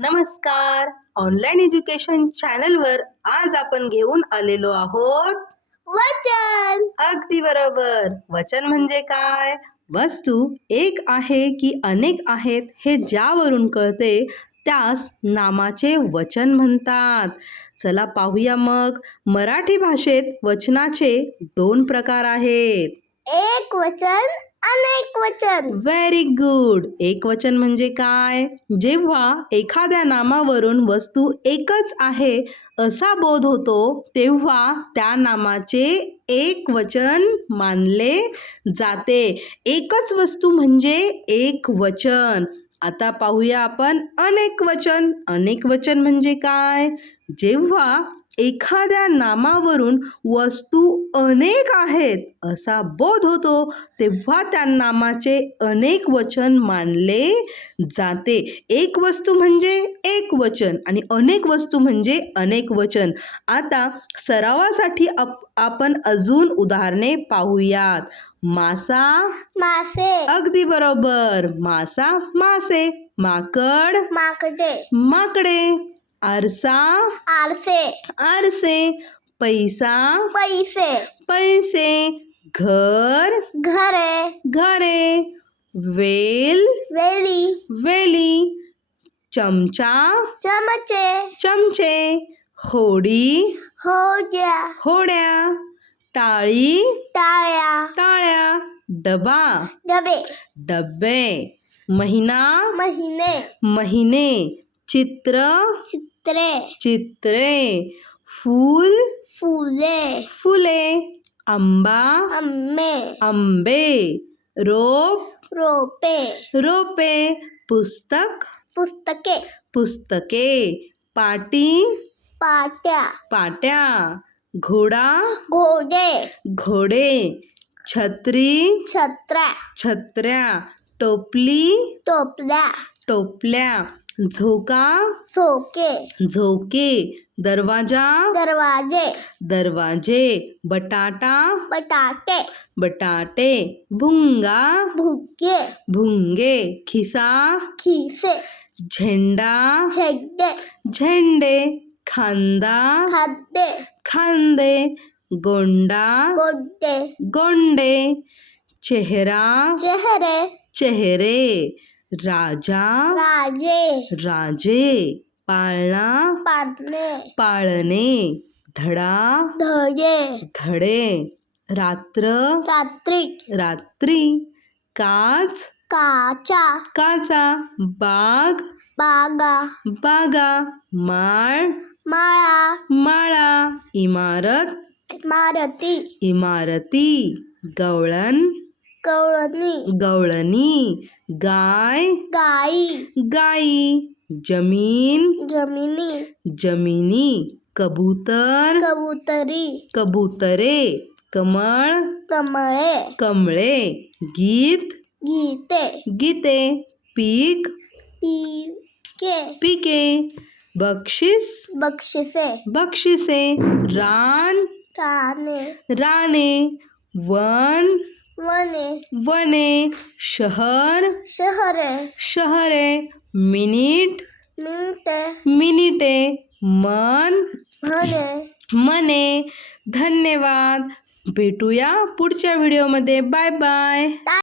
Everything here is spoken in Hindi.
नमस्कार. ऑनलाईन एज्युकेशन चॅनलवर आज आपण घेऊन आलेलो आहोत. वचन. अगदी बरोबर. वचन म्हणजे काय? वस्तू एक आहे की अनेक आहेत हे ज्यावरून कळते त्यास नामाचे वचन म्हणतात. चला पाहूया मग. मराठी भाषेत वचनाचे दोन प्रकार आहेत. एक वचन अनेक वचन. व्हेरी गुड एक वचन म्हणजे काय? जेव्हा एखाद्या नामावरून वस्तू एकच आहे असा बोध होतो तेव्हा त्या नामाचे एक वचन मानले जाते. एकच वस्तू म्हणजे एक वचन. आता पाहूया आपण अनेक वचन. अनेक वचन म्हणजे काय? जेव्हा एखाद्या नामावरून वस्तू अनेक आहेत असा बोध होतो तेव्हा त्या नामाचे अनेक वचन मानले जाते. एक वस्तू म्हणजे एक वचन आणि अनेक वस्तू म्हणजे अनेक वचन. आता सरावासाठी आप आपण अजून उदाहरणे पाहूयात. मासा मासे. अगदी बरोबर. मासा मासे. माकड माकडे. माकडे. आरसा आरसे आरसे पैसा। पैसे। पैसे। घर। घरे। घरे। वेल। वेली। वेली। चमचा। चमचे। चमचे। होडी। होड्या। होड्या। टाळी। टाळ्या। टाळ्या। डबा। डबे। डब्बे। महीना। महीने। महिने। चित्र। चित्रे। चित्रे। फूल। फूले। फुले। आंबा। आंबे। आंबे। रोप। रोपे। रोपे। पुस्तक। पुस्तके। पुस्तके। पाटी। पाट्या। पाट्या। घोडा। घोडे। घोडे। छत्री। छत्र्या। छत्र्या। टोपली। टोपल्या। टोपल्या। झोका। सोके झोके। दरवाज़ा। दरवाजे। दरवाजे। बटाटा। बटाटे। बटाटे। भुंगा। भुगे। भुंगे। खिसा। खिसे। झेंडा। झेड्डे झेंडे। खांदा। खाद्दे खांदे। गोंडा। गोड्डे गोंडे। चेहरा। चेहरे। चेहरे। राजा राजे. राजे पाळणा पाडणे पाळणे धडा धडे. धडे रात्र रात्री. रात्री काच काचा. काचा बाग बागा. बागा माळ माळा. माळा इमारत इमारती. इमारती गवळण कवळणी गवळणी गाय। गाई। गाई। ज़मीन। जमीनी। जमीनी। कबूतर। कबूतरी। कबूतरे। कमळ कमळे कमळे गीत। गीते। गीते। पीक। पीके। पिके। बक्षीस। बक्षिसे। बक्षिसे। रान। राणे राणे वन। वने। वने। शहर। शहरे। शहरे। मिनिट। मिनट। मिनिटे। मन। मने। मने। धन्यवाद। भेटूया पुढच्या व्हिडिओमध्ये बाय बाय